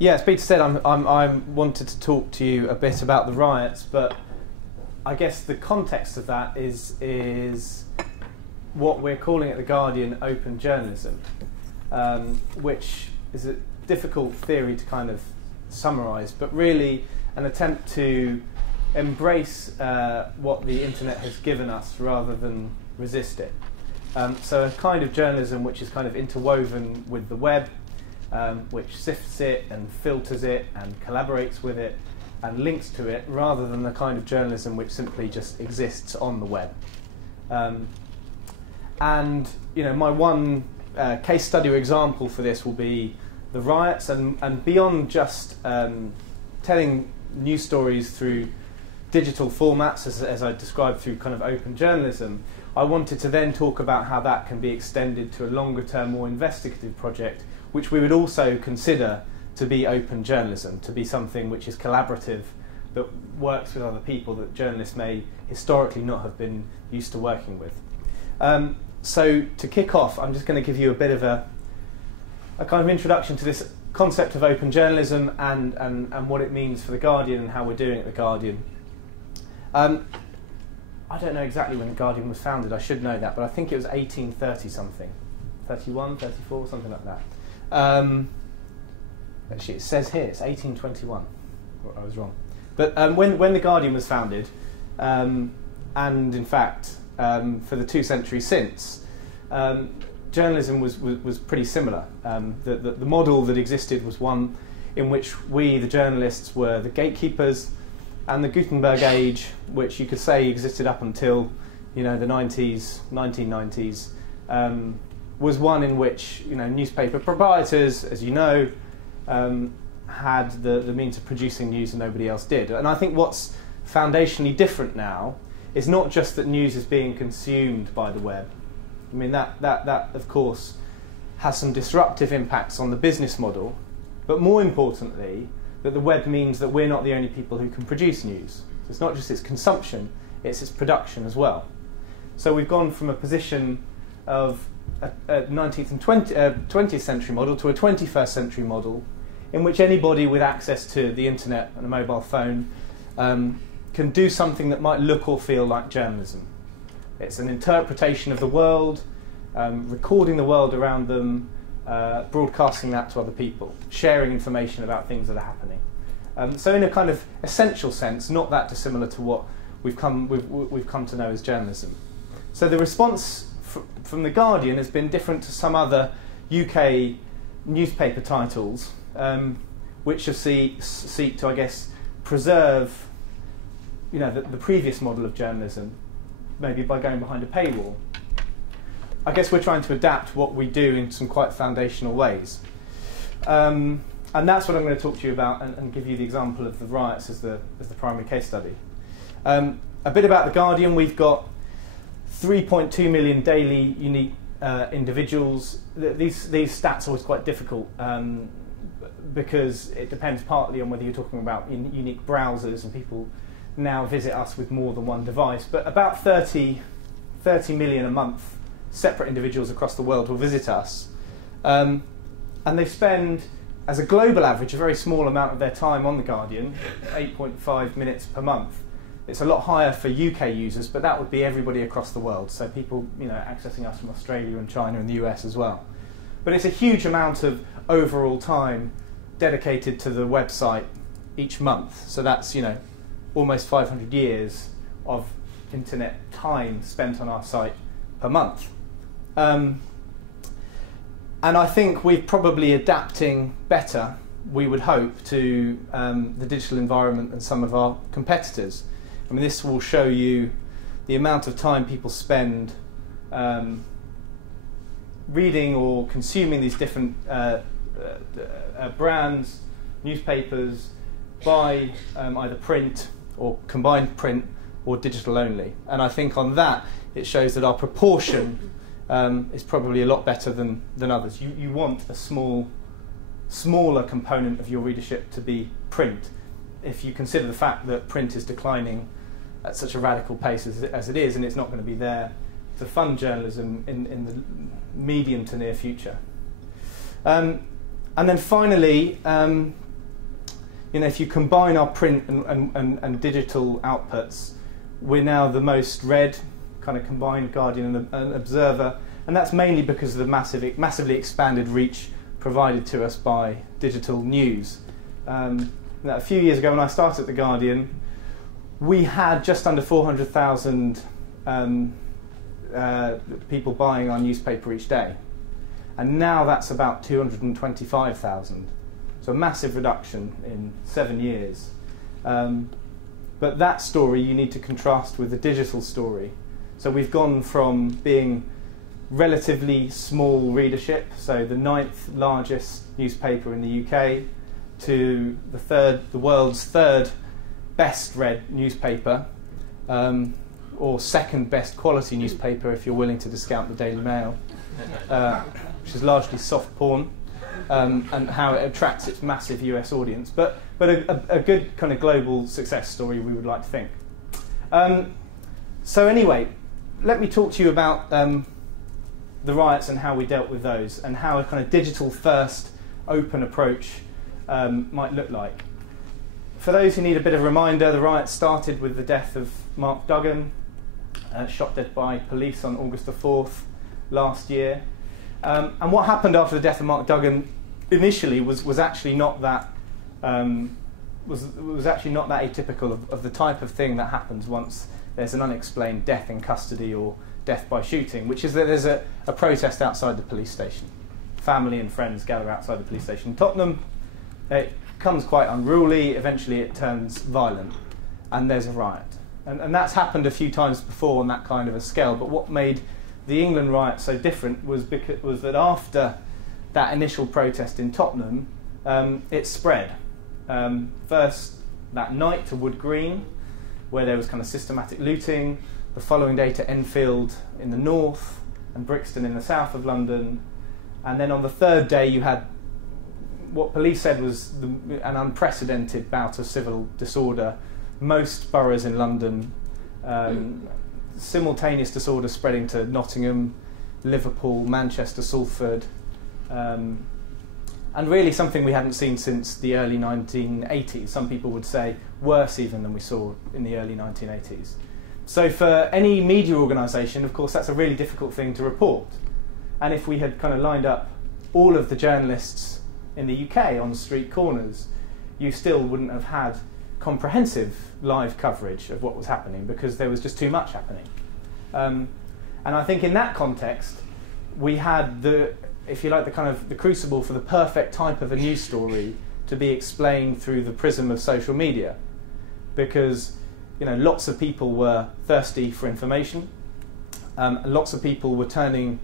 Yeah, as Peter said, I wanted to talk to you a bit about the riots, but I guess the context of that is what we're calling at The Guardian open journalism, which is a difficult theory to kind of summarise, but really an attempt to embrace what the internet has given us rather than resist it. So a kind of journalism which is kind of interwoven with the web, which sifts it and filters it and collaborates with it and links to it, rather than the kind of journalism which simply just exists on the web. And you know, my one case study or example for this will be the riots, and beyond just telling news stories through digital formats, as I described through kind of open journalism, I wanted to then talk about how that can be extended to a longer term, more investigative project, which we would also consider to be open journalism, to be something which is collaborative, that works with other people that journalists may historically not have been used to working with. So to kick off, I'm just going to give you a bit of a kind of introduction to this concept of open journalism and what it means for The Guardian and how we're doing at The Guardian. I don't know exactly when The Guardian was founded, I should know that, but I think it was 1830 something. 31, 34, something like that. Actually, it says here, it's 1821. I was wrong. But when The Guardian was founded, and in fact, for the 2 centuries since, journalism was pretty similar. The model that existed was one in which we, the journalists, were the gatekeepers, and the Gutenberg age, which you could say existed up until, you know, the 1990s, was one in which, you know, newspaper proprietors, as you know, had the means of producing news and nobody else did. And I think what's foundationally different now is not just that news is being consumed by the web. I mean, that of course has some disruptive impacts on the business model, but more importantly, that the web means that we're not the only people who can produce news. So it's not just its consumption, it's its production as well. So we've gone from a position of a 19th and 20th century model to a 21st century model in which anybody with access to the internet and a mobile phone can do something that might look or feel like journalism. It's an interpretation of the world, recording the world around them, broadcasting that to other people, sharing information about things that are happening. So in a kind of essential sense, not that dissimilar to what we've come to know as journalism. So the response from The Guardian has been different to some other UK newspaper titles, which have seek to, I guess, preserve, you know, the previous model of journalism, maybe by going behind a paywall. I guess we're trying to adapt what we do in some quite foundational ways. And that's what I'm going to talk to you about and give you the example of the riots as the primary case study. A bit about The Guardian. We've got 3.2 million daily unique individuals. These stats are always quite difficult because it depends partly on whether you're talking about unique browsers, and people now visit us with more than one device. But about 30 million a month separate individuals across the world will visit us. And they spend, as a global average, a very small amount of their time on The Guardian, 8.5 minutes per month. It's a lot higher for UK users, but that would be everybody across the world, so people, you know, accessing us from Australia and China and the US as well. But it's a huge amount of overall time dedicated to the website each month. So that's, you know, almost 500 years of internet time spent on our site per month. And I think we're probably adapting better, we would hope, to the digital environment than some of our competitors. I mean, this will show you the amount of time people spend reading or consuming these different brands, newspapers, by either print or combined print or digital only. And I think on that it shows that our proportion is probably a lot better than others. You want a smaller component of your readership to be print, if you consider the fact that print is declining at such a radical pace as it is, and it's not going to be there to fund journalism in the medium to near future. And then finally, if you combine our print and digital outputs, we're now the most read kind of combined Guardian and Observer, and that's mainly because of the massively expanded reach provided to us by digital news. A few years ago when I started at The Guardian, we had just under 400,000 people buying our newspaper each day. And now that's about 225,000. So a massive reduction in 7 years. But that story you need to contrast with the digital story. So we've gone from being relatively small readership, so the 9th largest newspaper in the UK, to the world's 3rd best read newspaper, or 2nd best quality newspaper if you're willing to discount the Daily Mail, which is largely soft porn, and how it attracts its massive US audience, but a good kind of global success story, we would like to think. So anyway, let me talk to you about the riots and how we dealt with those, and how a kind of digital first open approach might look like. For those who need a bit of a reminder, the riots started with the death of Mark Duggan, shot dead by police on August the 4th last year. And what happened after the death of Mark Duggan initially was actually not that was actually not that atypical of the type of thing that happens once there's an unexplained death in custody or death by shooting, which is that there's a protest outside the police station. Family and friends gather outside the police station in Tottenham. It becomes quite unruly. Eventually it turns violent, and there's a riot. And that's happened a few times before on that kind of a scale. But what made the England riot so different was that after that initial protest in Tottenham, it spread. First that night to Wood Green, where there was kind of systematic looting. The following day to Enfield in the north and Brixton in the south of London. And then on the 3rd day you had what police said was an unprecedented bout of civil disorder. Most boroughs in London, simultaneous disorder spreading to Nottingham, Liverpool, Manchester, Salford, and really something we hadn't seen since the early 1980s. Some people would say worse even than we saw in the early 1980s. So for any media organisation, of course, that's a really difficult thing to report. And if we had kind of lined up all of the journalists in the UK on street corners, you still wouldn't have had comprehensive live coverage of what was happening because there was just too much happening. And I think in that context, we had if you like, the crucible for the perfect type of a news story to be explained through the prism of social media, because lots of people were thirsty for information. Lots of people were turning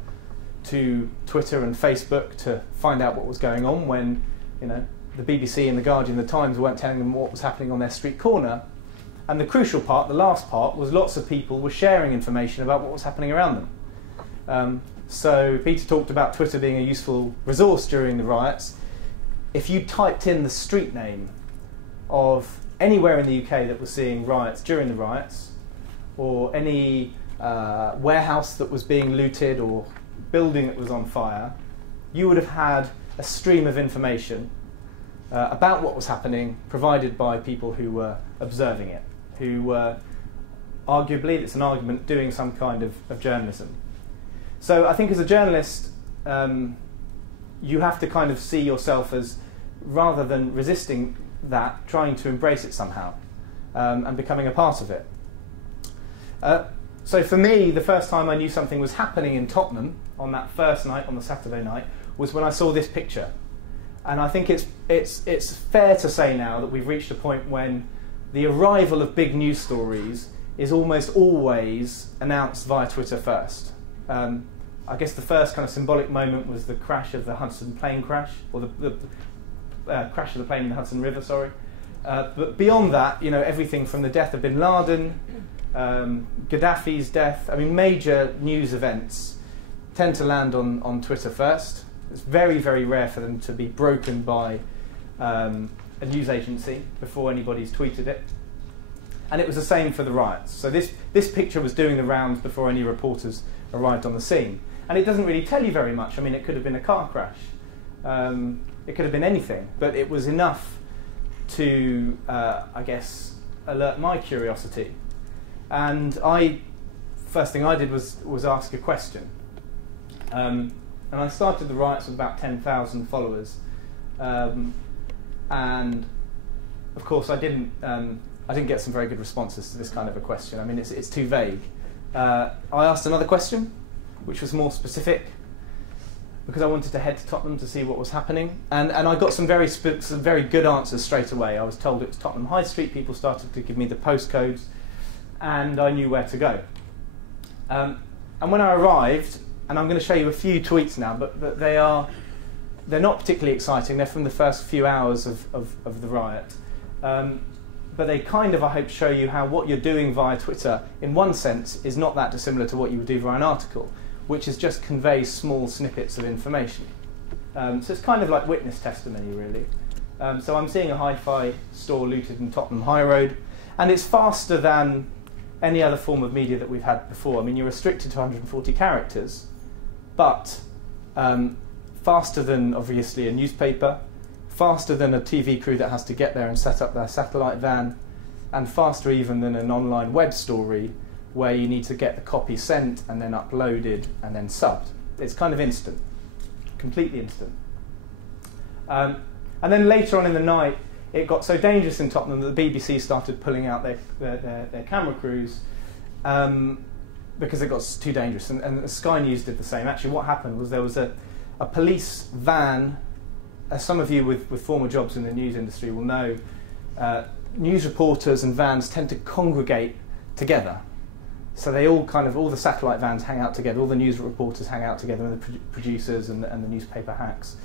to Twitter and Facebook to find out what was going on when, the BBC and the Guardian and the Times weren't telling them what was happening on their street corner. And the crucial part, the last part, was lots of people were sharing information about what was happening around them. So Peter talked about Twitter being a useful resource during the riots. If you typed in the street name of anywhere in the UK that was seeing riots during the riots, or any warehouse that was being looted or building that was on fire, you would have had a stream of information about what was happening provided by people who were observing it, who were arguably, it's an argument, doing some kind of journalism. So I think as a journalist, you have to kind of see yourself as, rather than resisting that, trying to embrace it somehow and becoming a part of it. So for me, the first time I knew something was happening in Tottenham on that first night, on the Saturday night, was when I saw this picture. And I think it's fair to say now that we've reached a point when the arrival of big news stories is almost always announced via Twitter first. I guess the first kind of symbolic moment was the crash of the Hudson plane crash, or the crash of the plane in the Hudson River, sorry. But beyond that, everything from the death of bin Laden, Gaddafi's death, major news events tend to land on Twitter first. It's very, very rare for them to be broken by a news agency before anybody's tweeted it. And it was the same for the riots. So this picture was doing the rounds before any reporters arrived on the scene. And it doesn't really tell you very much. It could have been a car crash. It could have been anything. But it was enough to, I guess, alert my curiosity. And first thing I did was ask a question. And I started the Riots with about 10,000 followers. And of course I didn't get some very good responses to this kind of a question. I mean, it's too vague. I asked another question, which was more specific, because I wanted to head to Tottenham to see what was happening. And I got some very good answers straight away. I was told it was Tottenham High Street. People started to give me the postcodes, and I knew where to go. And when I arrived, and I'm going to show you a few tweets now, but they're not particularly exciting. They're from the first few hours of the riot. But they kind of, I hope, show you how what you're doing via Twitter, in one sense, is not that dissimilar to what you would do via an article, which is just convey small snippets of information. So it's kind of like witness testimony, really. So I'm seeing a hi-fi store looted in Tottenham High Road, and it's faster than any other form of media that we've had before. I mean, you're restricted to 140 characters, but faster than, obviously, a newspaper, faster than a TV crew that has to get there and set up their satellite van, and faster even than an online web story where you need to get the copy sent and then uploaded and then subbed. It's kind of instant, completely instant. And then later on in the night, it got so dangerous in Tottenham that the BBC started pulling out their camera crews because it got too dangerous. And Sky News did the same. Actually, what happened was there was a police van. As some of you with former jobs in the news industry will know, news reporters and vans tend to congregate together. So they all the satellite vans hang out together, all the news reporters hang out together, and the producers and the newspaper hacks.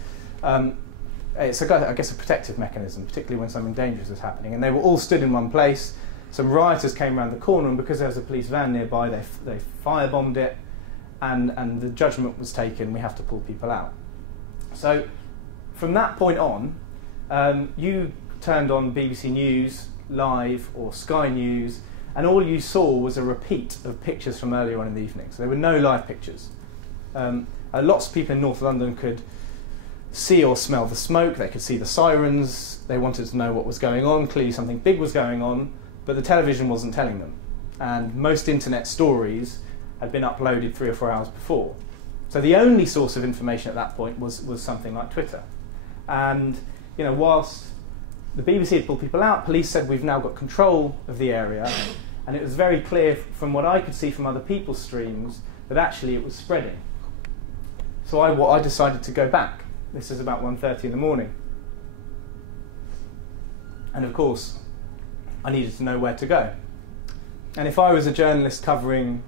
It's, I guess, a protective mechanism, particularly when something dangerous is happening. And they were all stood in one place. Some rioters came around the corner, and because there was a police van nearby, they firebombed it, and the judgment was taken, we have to pull people out. So from that point on, you turned on BBC News Live or Sky News, and all you saw was a repeat of pictures from earlier on in the evening. So there were no live pictures. Lots of people in North London could see or smell the smoke, they could see the sirens, they wanted to know what was going on. Clearly something big was going on, but the television wasn't telling them. And most internet stories had been uploaded 3 or 4 hours before. So the only source of information at that point was something like Twitter. And whilst the BBC had pulled people out, police said we've now got control of the area, and it was very clear from what I could see from other people's streams that actually it was spreading. So I decided to go back. This is about 1:30 in the morning. And of course, I needed to know where to go. And if I was a journalist covering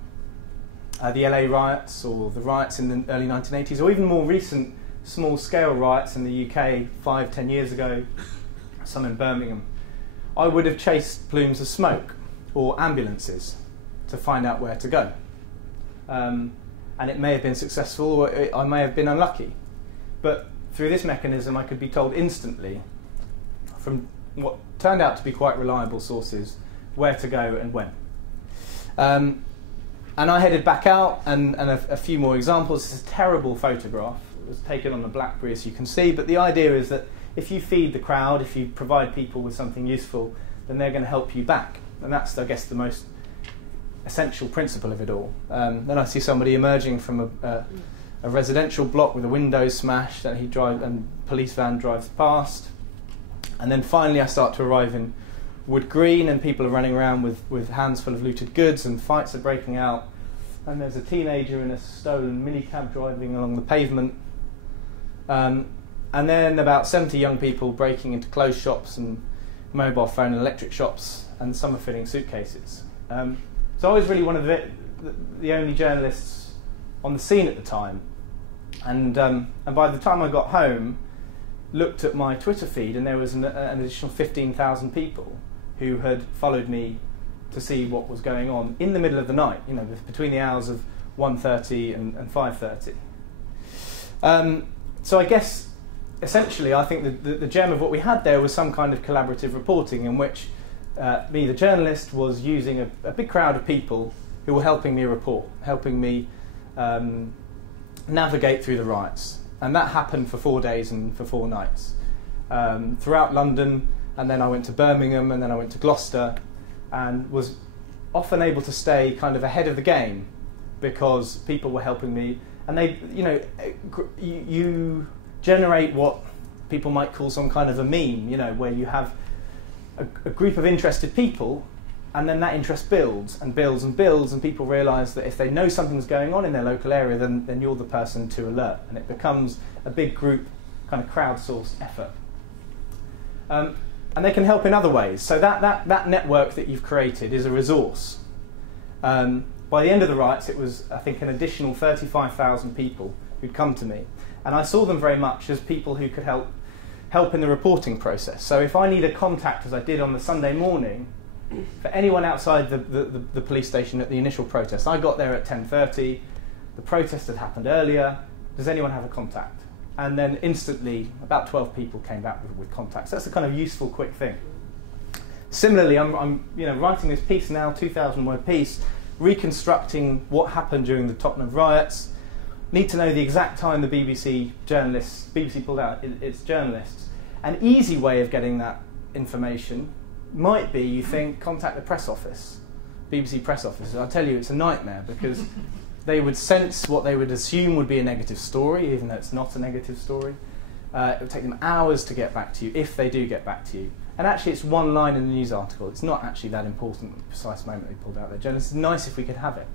the LA riots or the riots in the early 1980s, or even more recent small-scale riots in the UK 5-10 years ago, some in Birmingham, I would have chased plumes of smoke or ambulances to find out where to go. And it may have been successful, or I may have been unlucky. But through this mechanism, I could be told instantly from what turned out to be quite reliable sources where to go and when. And I headed back out, and a few more examples. This is a terrible photograph. It was taken on a BlackBerry, as you can see, but the idea is that if you feed the crowd, if you provide people with something useful, then they're going to help you back. And that's, I guess, the most essential principle of it all. Then I see somebody emerging from a residential block with the windows smashed, and police van drives past. And then finally I start to arrive in Wood Green, and people are running around with hands full of looted goods, and fights are breaking out. And there's a teenager in a stolen minicab driving along the pavement. And then about 70 young people breaking into clothes shops and mobile phone and electric shops, and some are filling suitcases. So I was really one of the only journalists on the scene at the time. And by the time I got home, looked at my Twitter feed, and there was an additional 15,000 people who had followed me to see what was going on in the middle of the night, between the hours of 1:30 and 5:30. So I guess, essentially, I think the gem of what we had there was some kind of collaborative reporting in which me, the journalist, was using a big crowd of people who were helping me report, helping me navigate through the riots. And that happened for 4 days and for 4 nights. Throughout London, and then I went to Birmingham, and then I went to Gloucester, and was often able to stay kind of ahead of the game because people were helping me, and they, you generate what people might call some kind of a meme, where you have a group of interested people, and then that interest builds and builds and builds, and people realise that if they know something's going on in their local area, then you're the person to alert, and it becomes a big group kind of crowdsourced effort. And they can help in other ways. So that network that you've created is a resource. By the end of the riots, it was, I think, an additional 35,000 people who'd come to me. And I saw them very much as people who could help in the reporting process. So if I need a contact, as I did on the Sunday morning, for anyone outside the police station at the initial protest, I got there at 10:30, the protest had happened earlier, does anyone have a contact? And then instantly, about 12 people came back with contacts. That's a kind of useful, quick thing. Similarly, I'm writing this piece now, 2,000-word piece, reconstructing what happened during the Tottenham riots. Need to know the exact time the BBC pulled out its journalists. An easy way of getting that information might be, you think, contact the press office, BBC press office. I'll tell you, it's a nightmare, because they would sense what they would assume would be a negative story, even though it's not a negative story. It would take them hours to get back to you, if they do get back to you. And actually, it's one line in the news article. It's not actually that important at the precise moment they pulled out their journalists. It's nice if we could have it.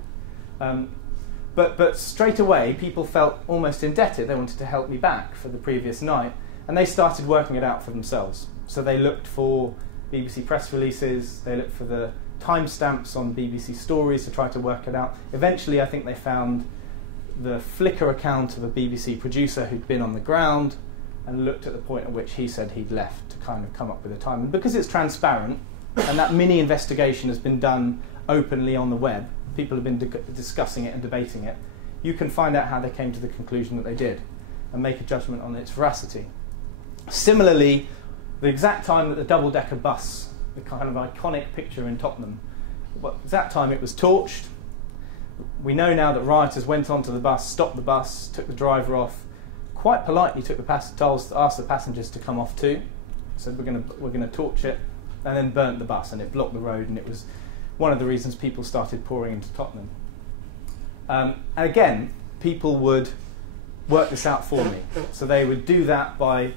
But straight away, people felt almost indebted. They wanted to help me back for the previous night, and they started working it out for themselves. So they looked for BBC press releases, they looked for the timestamps on BBC stories to try to work it out. Eventually, I think they found the Flickr account of a BBC producer who'd been on the ground and looked at the point at which he said he'd left to kind of come up with a time. And because it's transparent, and that mini investigation has been done openly on the web, people have been discussing it and debating it, you can find out how they came to the conclusion that they did and make a judgment on its veracity. Similarly, the exact time that the double-decker bus, the kind of iconic picture in Tottenham, exact time it was torched. We know now that rioters went onto the bus, stopped the bus, took the driver off, quite politely took asked the passengers to come off too, said we're going to torch it, and then burnt the bus, and it blocked the road, and it was one of the reasons people started pouring into Tottenham. And again, people would work this out for me. So they would do that by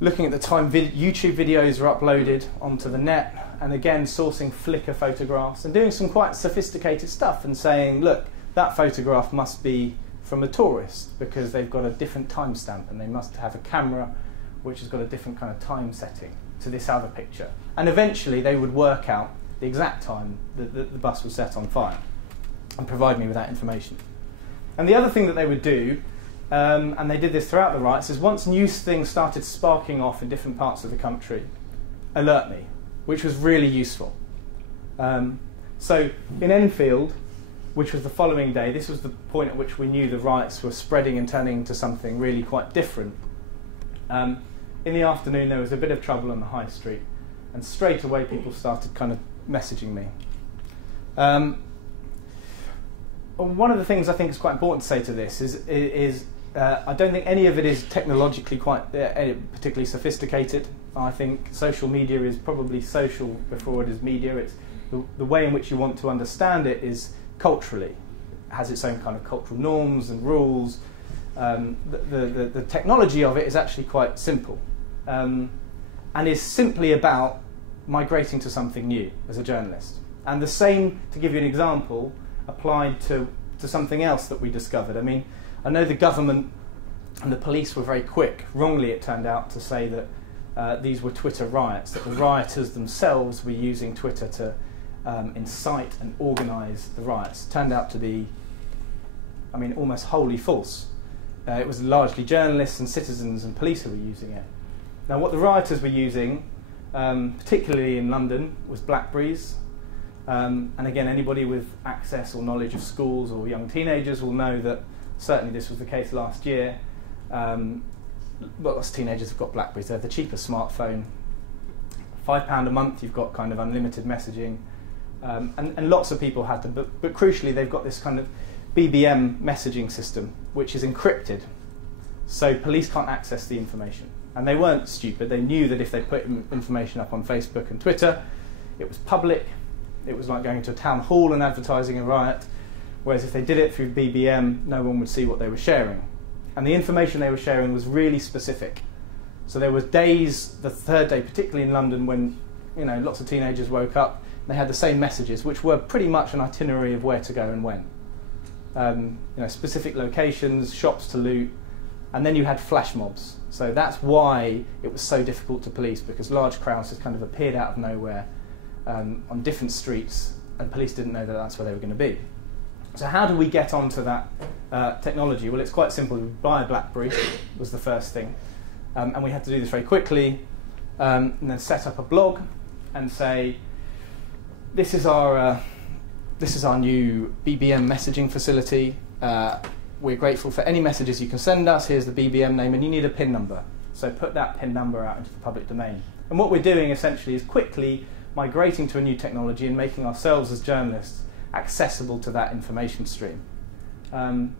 looking at the time YouTube videos are uploaded onto the net, and again sourcing Flickr photographs and doing some quite sophisticated stuff and saying, look, that photograph must be from a tourist because they've got a different timestamp, and they must have a camera which has got a different kind of time setting to this other picture. And eventually they would work out the exact time that the bus was set on fire and provide me with that information. And the other thing that they would do, and they did this throughout the riots, is once news things started sparking off in different parts of the country, alert me, which was really useful. So in Enfield, which was the following day, this was the point at which we knew the riots were spreading and turning into something really quite different. In the afternoon there was a bit of trouble on the high street, and straight away people started kind of messaging me. One of the things I think is quite important to say to this is I don't think any of it is technologically quite particularly sophisticated. I think social media is probably social before it is media. It's the way in which you want to understand it is culturally. It has its own kind of cultural norms and rules. The technology of it is actually quite simple, and is simply about migrating to something new as a journalist. And the same, to give you an example, applied to something else that we discovered. I mean, I know the government and the police were very quick, wrongly it turned out, to say that these were Twitter riots, that the rioters themselves were using Twitter to incite and organise the riots. It turned out to be, I mean, almost wholly false. It was largely journalists and citizens and police who were using it. Now, what the rioters were using, particularly in London, was BlackBerries. And again, anybody with access or knowledge of schools or young teenagers will know that certainly this was the case last year. Lots of teenagers have got BlackBerries. They're the cheapest smartphone. £5 a month, you've got kind of unlimited messaging. And lots of people had them. But crucially, they've got this kind of BBM messaging system, which is encrypted. So police can't access the information. And they weren't stupid. They knew that if they put information up on Facebook and Twitter, it was public. It was like going to a town hall and advertising a riot. Whereas if they did it through BBM, no one would see what they were sharing. And the information they were sharing was really specific. So there were days, the third day, particularly in London, when lots of teenagers woke up, and they had the same messages, which were pretty much an itinerary of where to go and when. Specific locations, shops to loot, and then you had flash mobs. So that's why it was so difficult to police, because large crowds just kind of appeared out of nowhere on different streets, and police didn't know that that's where they were going to be. So how do we get onto that technology? Well, it's quite simple. We buy a BlackBerry was the first thing, and we had to do this very quickly, and then set up a blog and say, this is our new BBM messaging facility. We're grateful for any messages you can send us. Here's the BBM name, and you need a PIN number. So put that PIN number out into the public domain. And what we're doing essentially is quickly migrating to a new technology and making ourselves as journalists accessible to that information stream. And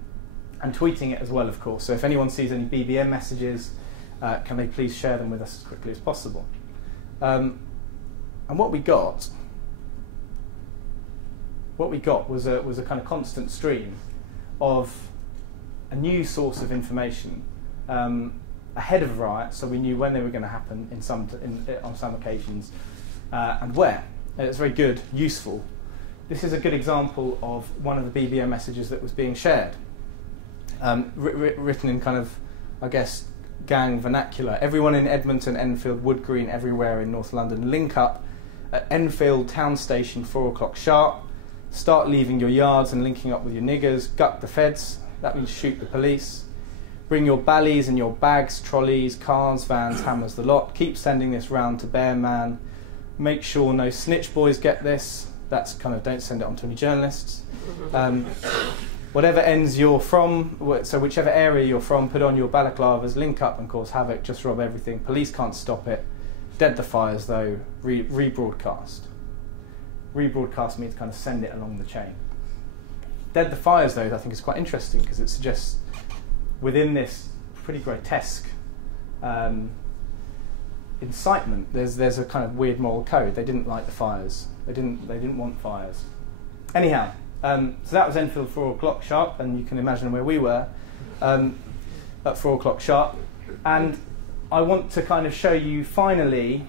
tweeting it as well, of course. So if anyone sees any BBM messages, can they please share them with us as quickly as possible? And what we got was a kind of constant stream of a new source of information ahead of riots, so we knew when they were going to happen on some occasions and where. And it's very good, useful. This is a good example of one of the BBM messages that was being shared, written in kind of, I guess, gang vernacular. Everyone in Edmonton, Enfield, Wood Green, everywhere in North London, link up at Enfield Town Station, 4 o'clock sharp. Start leaving your yards and linking up with your niggers. Gut the feds. That means shoot the police. Bring your ballies and your bags, trolleys, cars, vans, hammers, the lot. Keep sending this round to Bear Man. Make sure no snitch boys get this. That's kind of, don't send it on to any journalists. Whatever ends you're from, so whichever area you're from, put on your balaclavas, link up and cause havoc, just rob everything. Police can't stop it. Dead the fires though, rebroadcast. Rebroadcast means kind of send it along the chain. Dead the fires though, I think is quite interesting, because it suggests within this pretty grotesque incitement, there's a kind of weird moral code. They didn't like the fires. They didn't want fires. Anyhow, so that was Enfield 4 o'clock sharp, and you can imagine where we were at 4 o'clock sharp. And I want to kind of show you finally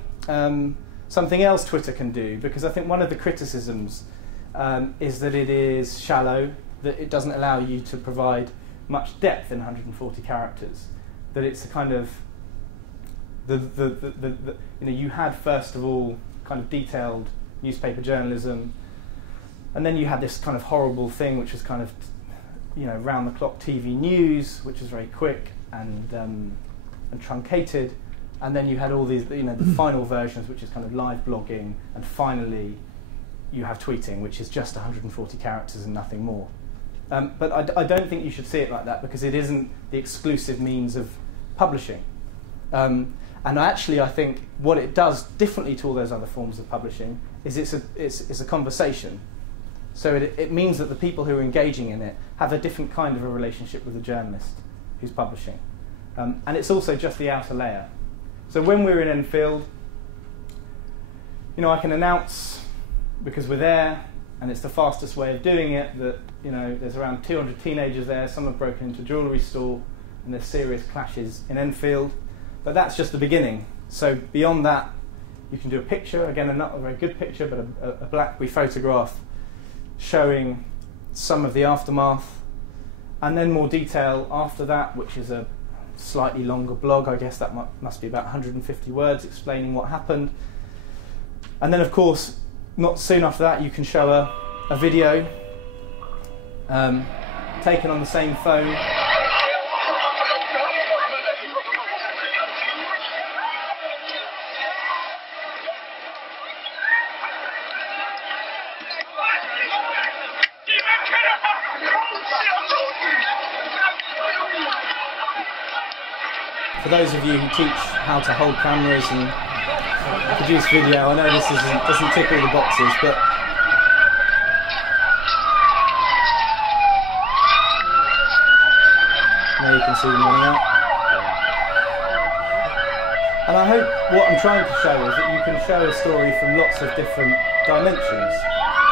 something else Twitter can do, because I think one of the criticisms is that it is shallow, that it doesn't allow you to provide much depth in 140 characters, that it's a kind of you had first of all kind of detailed newspaper journalism, and then you had this kind of horrible thing which was kind of round the clock TV news, which was very quick and truncated, and then you had all these the final versions, which is kind of live blogging, and finally you have tweeting, which is just 140 characters and nothing more. But I don't think you should see it like that, because it isn't the exclusive means of publishing. And actually, I think what it does differently to all those other forms of publishing is it's a conversation. So it means that the people who are engaging in it have a different kind of a relationship with the journalist who's publishing. And it's also just the outer layer. So when we're in Enfield, I can announce, because we're there, and it's the fastest way of doing it, that there's around 200 teenagers there. Some have broken into a jewellery store, and there's serious clashes in Enfield. But that's just the beginning. So beyond that, you can do a picture, again, not a very good picture, but a BlackBerry photograph showing some of the aftermath, and then more detail after that, which is a slightly longer blog. I guess that must be about 150 words explaining what happened. And then, of course, not soon after that, you can show a video taken on the same phone. For those of you who teach how to hold cameras and produce video, I know this doesn't tick all the boxes, but now you can see them running out. And I hope what I'm trying to show is that you can show a story from lots of different dimensions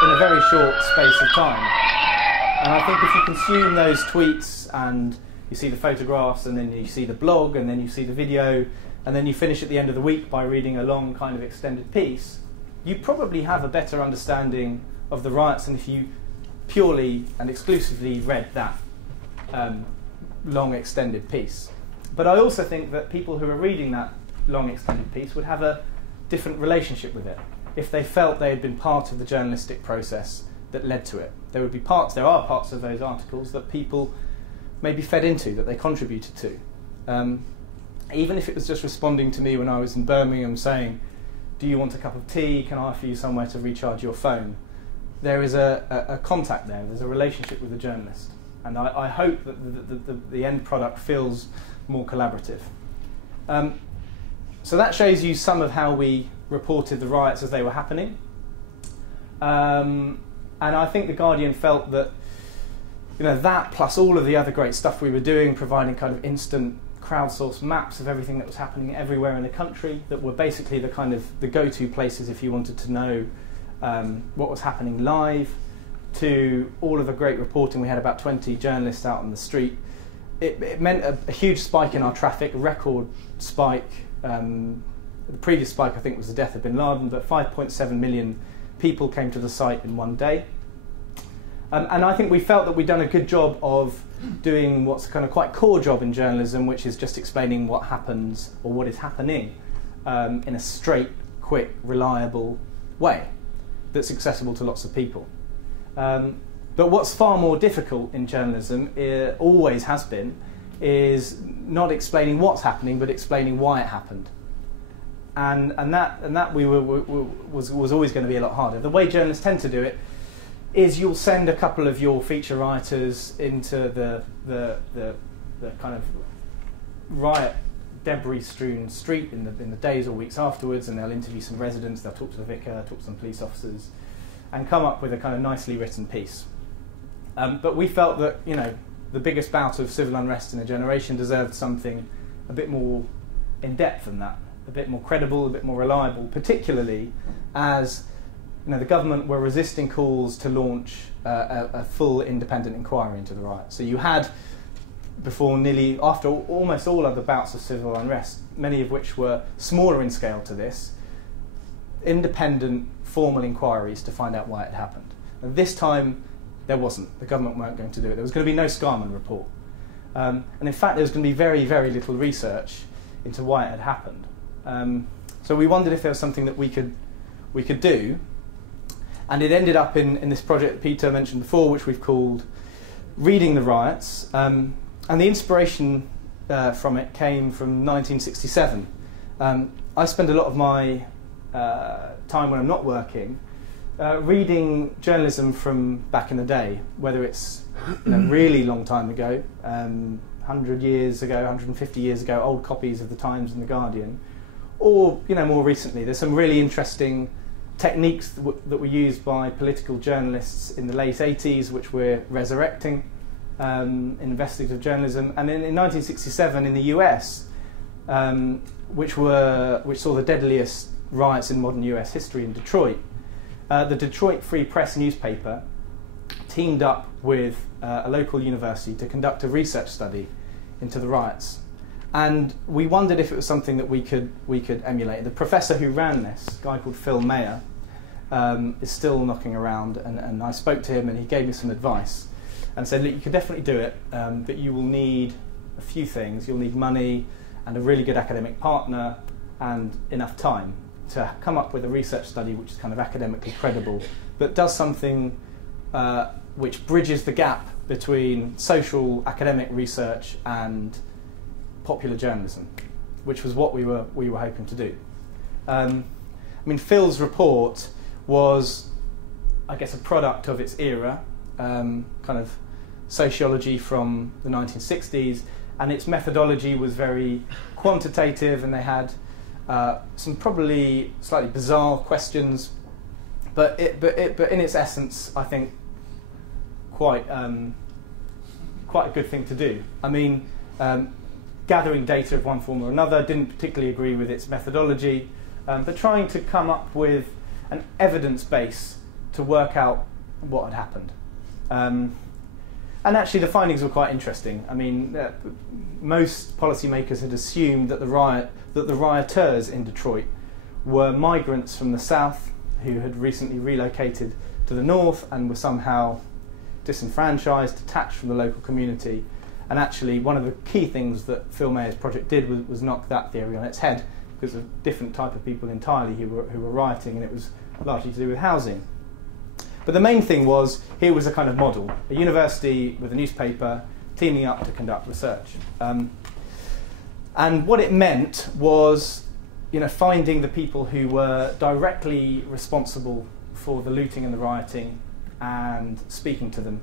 in a very short space of time. And I think if you consume those tweets and you see the photographs and then you see the blog and then you see the video and then you finish at the end of the week by reading a long kind of extended piece, you probably have a better understanding of the riots than if you purely and exclusively read that long extended piece. But I also think that people who are reading that long extended piece would have a different relationship with it if they felt they had been part of the journalistic process that led to it. There are parts of those articles that people maybe fed into, that they contributed to. Even if it was just responding to me when I was in Birmingham saying, do you want a cup of tea, can I offer you somewhere to recharge your phone? There is a contact there, there's a relationship with the journalist. And I hope that the end product feels more collaborative. So that shows you some of how we reported the riots as they were happening. And I think The Guardian felt that, that plus all of the other great stuff we were doing, providing kind of instant crowdsourced maps of everything that was happening everywhere in the country, that were basically the go-to places if you wanted to know what was happening live, to all of the great reporting. We had about 20 journalists out on the street. It meant a huge spike in our traffic, a record spike. The previous spike, I think, was the death of bin Laden, but 5.7 million people came to the site in one day. And I think we felt that we'd done a good job of doing what's kind of quite core job in journalism, which is just explaining what happens or what is happening in a straight, quick, reliable way that's accessible to lots of people. But what's far more difficult in journalism, always has been, is not explaining what's happening, but explaining why it happened. And that was always going to be a lot harder. The way journalists tend to do it is you'll send a couple of your feature writers into the kind of riot debris-strewn street in the days or weeks afterwards, and they'll interview some residents, they'll talk to the vicar, talk to some police officers, and come up with a kind of nicely written piece. But we felt that the biggest bout of civil unrest in a generation deserved something a bit more in depth than that, a bit more credible, a bit more reliable, particularly as the government were resisting calls to launch a full independent inquiry into the riots. So you had, after almost all other bouts of civil unrest, many of which were smaller in scale to this, independent formal inquiries to find out why it happened. And this time there wasn't. The government weren't going to do it. There was going to be no Scarman report. And in fact there was going to be very, very little research into why it had happened. So we wondered if there was something that we could do. And it ended up in this project that Peter mentioned before, which we've called Reading the Riots. And the inspiration from it came from 1967. I spend a lot of my time when I'm not working reading journalism from back in the day, whether it's really long time ago, 100 years ago, 150 years ago, old copies of the Times and the Guardian, or more recently. There's some really interesting techniques that were used by political journalists in the late 80s, which we're resurrecting in investigative journalism. And in 1967 in the US, which saw the deadliest riots in modern US history in Detroit, the Detroit Free Press newspaper teamed up with a local university to conduct a research study into the riots. And we wondered if it was something that we could emulate. The professor who ran this, a guy called Phil Mayer, is still knocking around, and I spoke to him and he gave me some advice and said, look, you can definitely do it, but you will need a few things. You'll need money and a really good academic partner and enough time to come up with a research study which is kind of academically credible, but does something which bridges the gap between social academic research and popular journalism, which was what we were hoping to do. Phil's report was, I guess, a product of its era, kind of sociology from the 1960s, and its methodology was very quantitative, and they had some probably slightly bizarre questions, but in its essence, I think quite a good thing to do. gathering data of one form or another, didn't particularly agree with its methodology, but trying to come up with an evidence base to work out what had happened. And actually the findings were quite interesting. I mean, most policymakers had assumed that the rioters in Detroit were migrants from the south who had recently relocated to the north and were somehow disenfranchised, detached from the local community. And actually one of the key things that Phil Mayer's project did was knock that theory on its head, because of different type of people entirely who were rioting, and it was largely to do with housing. But the main thing was, here was a kind of model, a university with a newspaper teaming up to conduct research. And what it meant was, finding the people who were directly responsible for the looting and the rioting and speaking to them,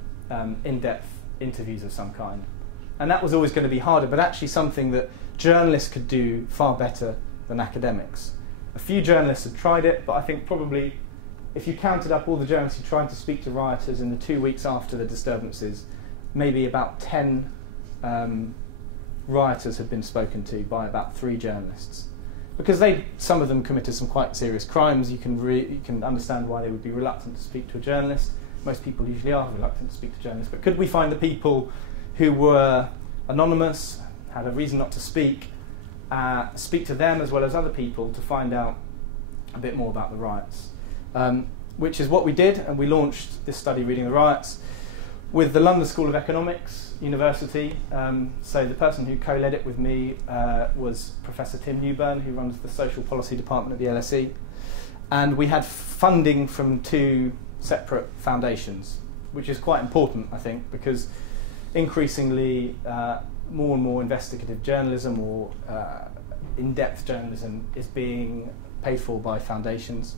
in-depth interviews of some kind. And that was always going to be harder, but actually something that journalists could do far better than academics. A few journalists had tried it, but I think probably, if you counted up all the journalists who tried to speak to rioters in the 2 weeks after the disturbances, maybe about 10 rioters had been spoken to by about 3 journalists. Because some of them committed some quite serious crimes. You can understand why they would be reluctant to speak to a journalist. Most people usually are reluctant to speak to journalists. But could we find the people who were anonymous, had a reason not to speak to them as well as other people to find out a bit more about the riots? Which is what we did, and we launched this study, Reading the Riots, with the London School of Economics University. So the person who co-led it with me was Professor Tim Newburn, who runs the Social Policy Department at the LSE. And we had funding from 2 separate foundations, which is quite important, I think, because increasingly more and more investigative journalism or in-depth journalism is being paid for by foundations.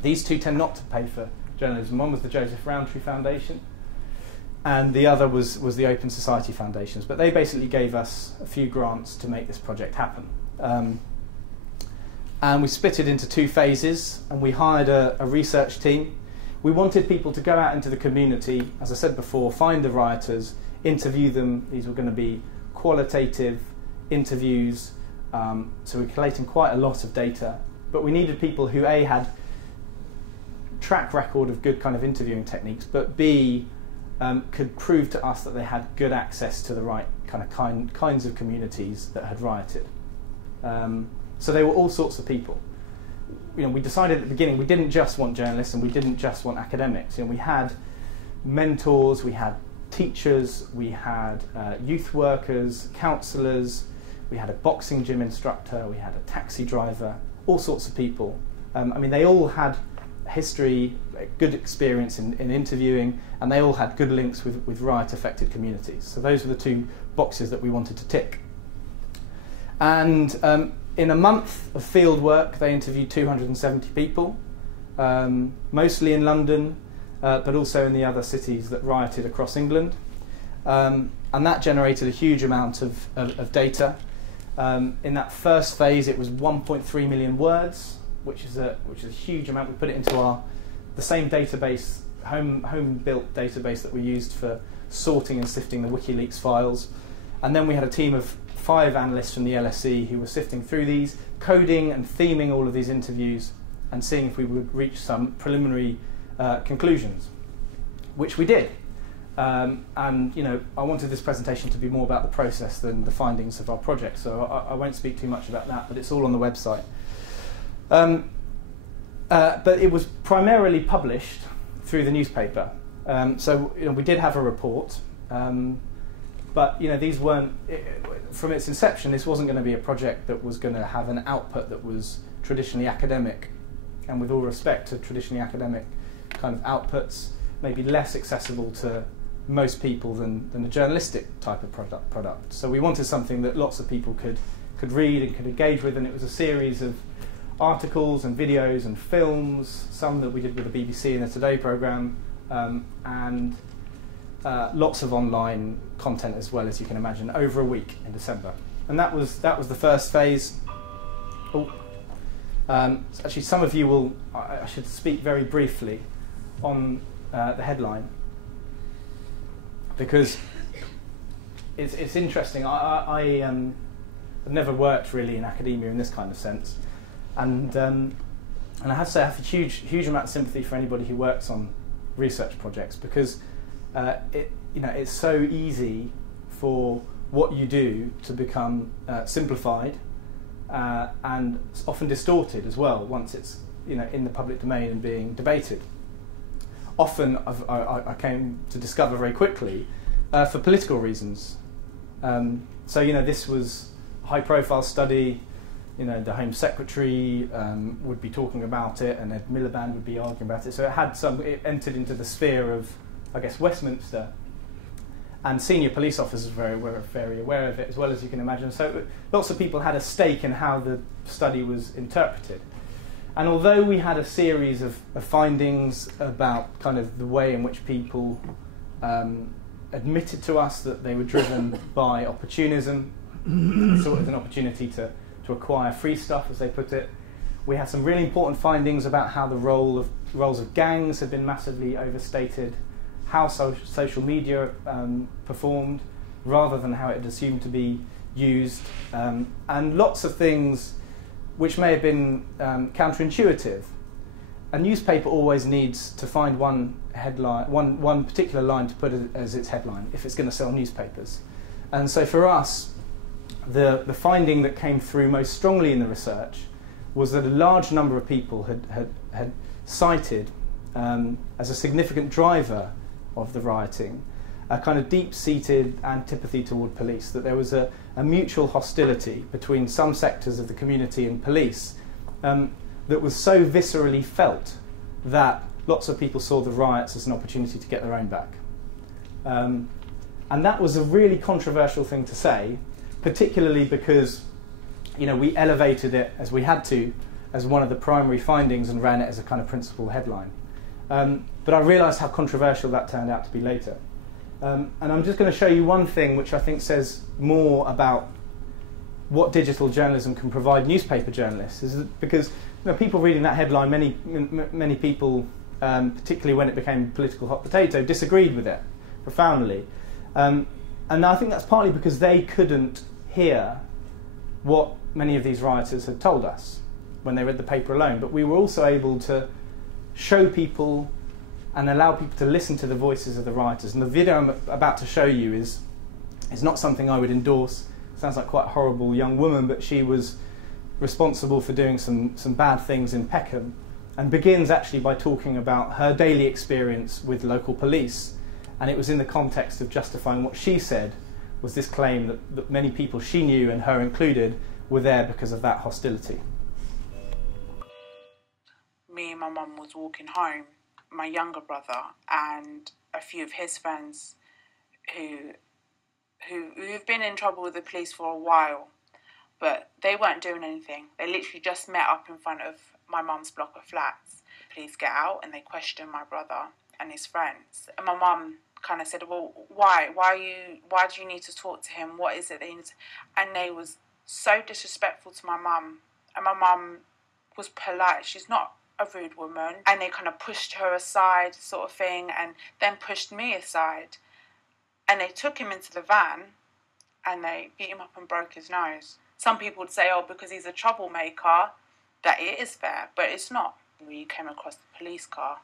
These 2 tend not to pay for journalism. One was the Joseph Rowntree Foundation, and the other was the Open Society Foundations. But they basically gave us a few grants to make this project happen. And we split it into 2 phases, and we hired a research team. We wanted people to go out into the community, as I said before, find the rioters, interview them. These were going to be qualitative interviews, so we're collating quite a lot of data. But we needed people who A, had track record of good kind of interviewing techniques, but B, could prove to us that they had good access to the right kinds of communities that had rioted. So they were all sorts of people. We decided at the beginning we didn't just want journalists and we didn't just want academics. We had mentors, we had teachers, we had youth workers, counsellors, we had a boxing gym instructor, we had a taxi driver, all sorts of people. They all had history, good experience in interviewing, and they all had good links with riot-affected communities. So those were the 2 boxes that we wanted to tick. And in a month of field work, they interviewed 270 people, mostly in London, but also in the other cities that rioted across England. And that generated a huge amount of data. In that first phase, it was 1.3 million words, which is a huge amount. We put it into the same database, home-built database that we used for sorting and sifting the WikiLeaks files. And then we had a team of 5 analysts from the LSE who were sifting through these, coding and theming all of these interviews, and seeing if we would reach some preliminary conclusions, which we did. I wanted this presentation to be more about the process than the findings of our project, so I won't speak too much about that, but it's all on the website. But it was primarily published through the newspaper. We did have a report, but these weren't, from its inception, this wasn't going to be a project that was going to have an output that was traditionally academic, and with all respect to traditionally academic kind of outputs, maybe less accessible to most people than a journalistic type of product. So we wanted something that lots of people could read and could engage with, and it was a series of articles and videos and films, some that we did with the BBC in the Today programme, and lots of online content as well, as you can imagine, over a week in December. And that was the first phase. Actually, some of you will, I should speak very briefly on the headline, because it's interesting. I've never worked really in academia in this kind of sense, and I have to say I have a huge amount of sympathy for anybody who works on research projects, because it's so easy for what you do to become simplified and often distorted as well once it's in the public domain and being debated. Often I came to discover very quickly for political reasons. So this was a high-profile study. The Home Secretary would be talking about it, and Ed Miliband would be arguing about it. So it entered into the sphere of, I guess, Westminster, and senior police officers were very aware of it, as well as you can imagine. So lots of people had a stake in how the study was interpreted. And although we had a series of findings about kind of the way in which people admitted to us that they were driven by opportunism, saw it as an opportunity to acquire free stuff, as they put it. We had some really important findings about how the roles of gangs had been massively overstated, how social media performed rather than how it had assumed to be used, and lots of things which may have been counterintuitive. A newspaper always needs to find one headline, one particular line to put as its headline if it's going to sell newspapers. And so for us, the finding that came through most strongly in the research was that a large number of people had cited as a significant driver of the rioting a kind of deep-seated antipathy toward police, that there was a mutual hostility between some sectors of the community and police that was so viscerally felt that lots of people saw the riots as an opportunity to get their own back. And that was a really controversial thing to say, particularly because we elevated it, as we had to, as one of the primary findings and ran it as a kind of principal headline. But I realised how controversial that turned out to be later. And I'm just going to show you one thing which I think says more about what digital journalism can provide newspaper journalists, is that because people reading that headline, many people, particularly when it became political hot potato, disagreed with it profoundly. And I think that's partly because they couldn't hear what many of these rioters had told us when they read the paper alone. But we were also able to show people and allow people to listen to the voices of the rioters. And the video I'm about to show you is not something I would endorse. Sounds like quite a horrible young woman, but she was responsible for doing some bad things in Peckham, and begins actually by talking about her daily experience with local police. And it was in the context of justifying what she said was this claim that many people she knew, and her included, were there because of that hostility. Me and my mum was walking home, my younger brother and a few of his friends who've been in trouble with the police for a while, but they weren't doing anything. They literally just met up in front of my mum's block of flats. Police get out and they question my brother and his friends. And my mum kind of said, well, why do you need to talk to him? What is it they need to... And they was so disrespectful to my mum. And my mum was polite. She's not a rude woman. And they kind of pushed her aside, sort of thing, and then pushed me aside. And they took him into the van and they beat him up and broke his nose. Some people would say, oh, because he's a troublemaker, that it is fair, but it's not. We came across the police car.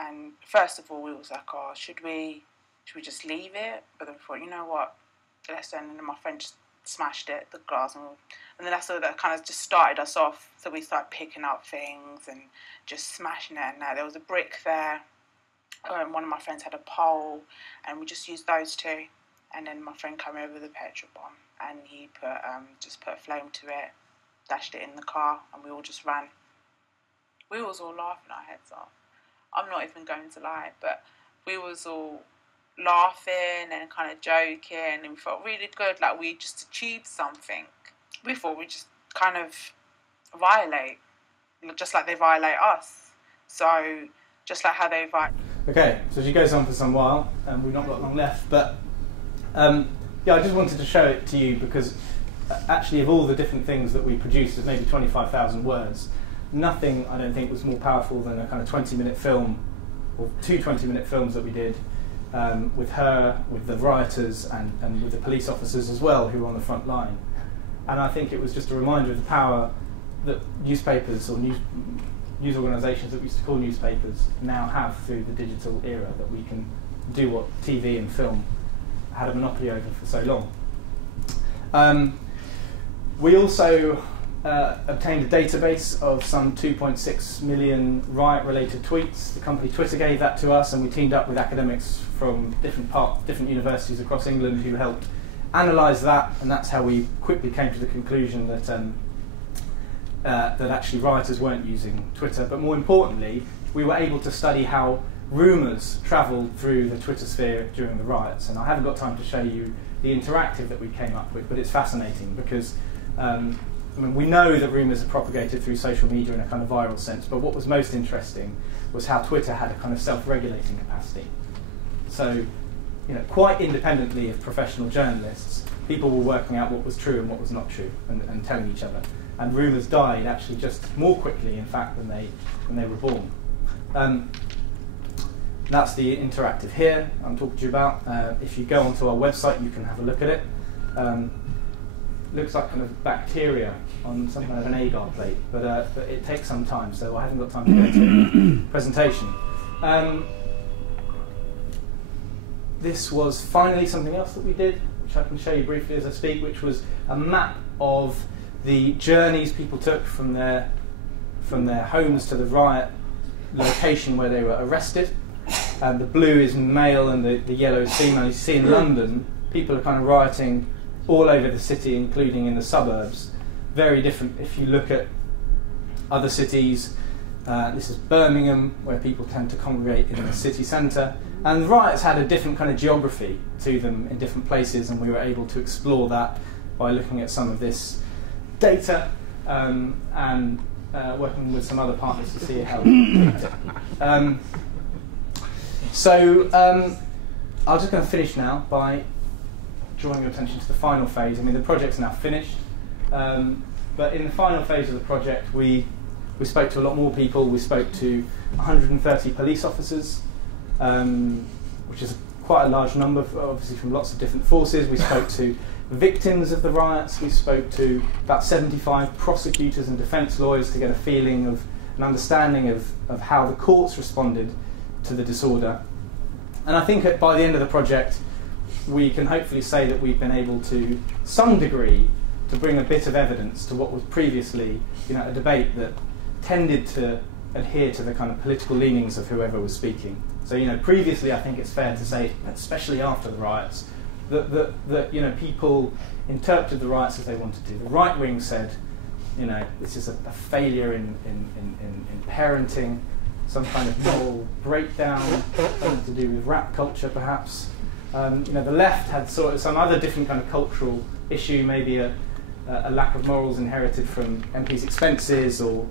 And first of all, we was like, oh, should we just leave it? But then we thought, you know what, let's do it. And then my friend just smashed it, the glass, and then that's all that kind of just started us off. So we started picking up things and just smashing it. And there was a brick there. One of my friends had a pole, and we just used those two. And then my friend came over with a petrol bomb, and he just put a flame to it, dashed it in the car, and we all just ran. We was all laughing our heads off. I'm not even going to lie, but we was all laughing and kind of joking, and we felt really good, like we just achieved something. We thought we'd just kind of violate, just like they violate us. So, just like how they violate. Okay, so she goes on for some while, and we've not got long left, but yeah, I just wanted to show it to you because actually of all the different things that we produced, there's maybe 25,000 words, nothing, I don't think, was more powerful than a kind of 20-minute film, or two 20-minute films that we did, with her, with the rioters, and with the police officers as well, who were on the front line. And I think it was just a reminder of the power that newspapers or news organisations that we used to call newspapers now have through the digital era, that we can do what TV and film had a monopoly over for so long. We also obtained a database of some 2.6 million riot-related tweets. The company Twitter gave that to us, and we teamed up with academics from different universities across England who helped analyse that, and that's how we quickly came to the conclusion that that actually rioters weren't using Twitter. But more importantly, we were able to study how rumours travelled through the Twitter sphere during the riots. And I haven't got time to show you the interactive that we came up with, but it's fascinating because I mean, we know that rumours are propagated through social media in a kind of viral sense, but what was most interesting was how Twitter had a kind of self-regulating capacity. So, quite independently of professional journalists, people were working out what was true and what was not true, and telling each other. And rumours died actually just more quickly, in fact, than they were born. That's the interactive here I'm talking to you about. If you go onto our website, you can have a look at it. Looks like kind of bacteria on some kind of an agar plate, but it takes some time, so I haven't got time to go into the presentation. This was finally something else that we did, which I can show you briefly as I speak, which was a map of the journeys people took from their homes to the riot location where they were arrested. The blue is male and the yellow is female. You see in London, people are kind of rioting all over the city, including in the suburbs. Very different if you look at other cities. This is Birmingham, where people tend to congregate in the city centre. And the riots had a different kind of geography to them in different places, and we were able to explore that by looking at some of this data and working with some other partners to see how we did it. So I'm just going to finish now by drawing your attention to the final phase. I mean, the project's now finished, but in the final phase of the project, we spoke to a lot more people. We spoke to 130 police officers, which is quite a large number, obviously from lots of different forces. We spoke to victims of the riots. We spoke to about 75 prosecutors and defence lawyers to get a feeling of an understanding of how the courts responded to the disorder. And I think by the end of the project, we can hopefully say that we've been able to some degree to bring a bit of evidence to what was previously a debate that tended to adhere to the kind of political leanings of whoever was speaking. So previously, I think it's fair to say, especially after the riots, that people interpreted the riots as they wanted to. The right wing said, this is a failure in parenting, some kind of moral breakdown, something to do with rap culture perhaps. The left had sort of some other different kind of cultural issue, maybe a lack of morals inherited from MPs' expenses or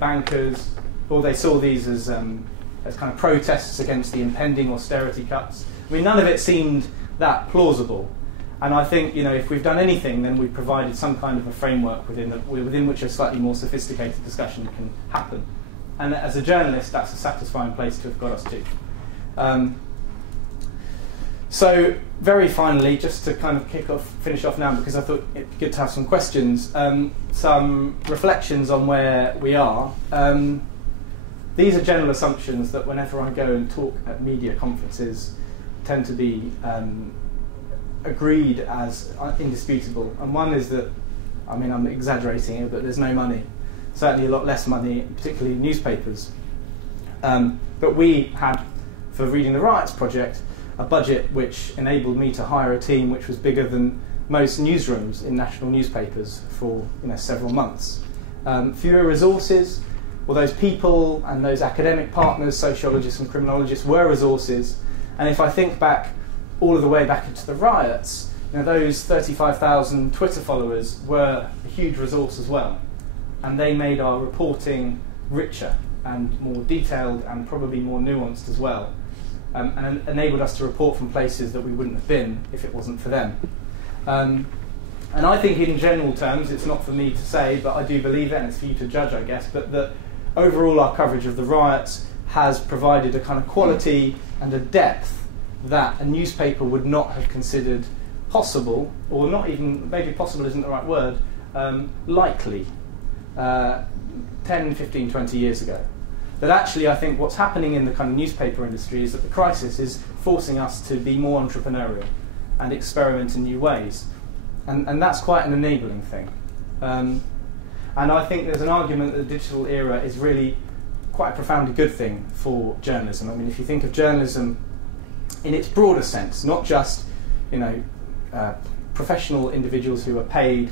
bankers, or they saw these as kind of protests against the impending austerity cuts. I mean, none of it seemed that plausible. And I think, if we've done anything, then we've provided some kind of a framework within which a slightly more sophisticated discussion can happen. And as a journalist, that's a satisfying place to have got us to. So, very finally, just to kind of finish off now, because I thought it'd be good to have some questions, some reflections on where we are. These are general assumptions that whenever I go and talk at media conferences tend to be agreed as indisputable. And one is that, I mean, I'm exaggerating it, but there's no money. Certainly a lot less money, particularly in newspapers. But we had, for Reading the Riots project, a budget which enabled me to hire a team which was bigger than most newsrooms in national newspapers for several months. Fewer resources. Well, those people and those academic partners, sociologists and criminologists, were resources. And if I think back all of the way back into the riots, those 35,000 Twitter followers were a huge resource as well. And they made our reporting richer and more detailed and probably more nuanced as well. And enabled us to report from places that we wouldn't have been if it wasn't for them. And I think in general terms, it's not for me to say, but I do believe it, and it's for you to judge, I guess, but that overall our coverage of the riots has provided a kind of quality and a depth that a newspaper would not have considered possible, or not even, maybe possible isn't the right word, likely 10, 15, 20 years ago. That actually I think what's happening in the kind of newspaper industry is that the crisis is forcing us to be more entrepreneurial and experiment in new ways. And that's quite an enabling thing. And I think there's an argument that the digital era is really quite a profoundly good thing for journalism. I mean, if you think of journalism in its broader sense, not just, professional individuals who are paid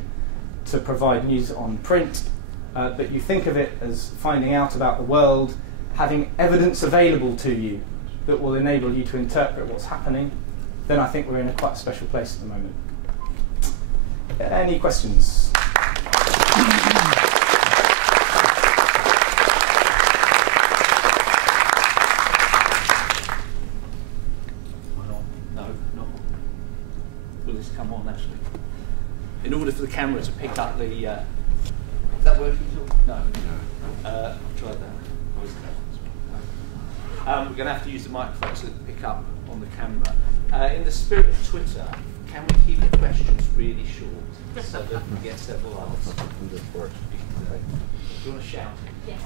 to provide news on print, but you think of it as finding out about the world, having evidence available to you that will enable you to interpret what's happening, then I think we're in a quite special place at the moment. Any questions? Will this come on actually? In order for the camera to pick up the... is that working at all? No. I've tried that. We're going to have to use the microphone to pick up on the camera. In the spirit of Twitter, can we keep the questions really short so that we get several answers? Do you want to shout? Yeah.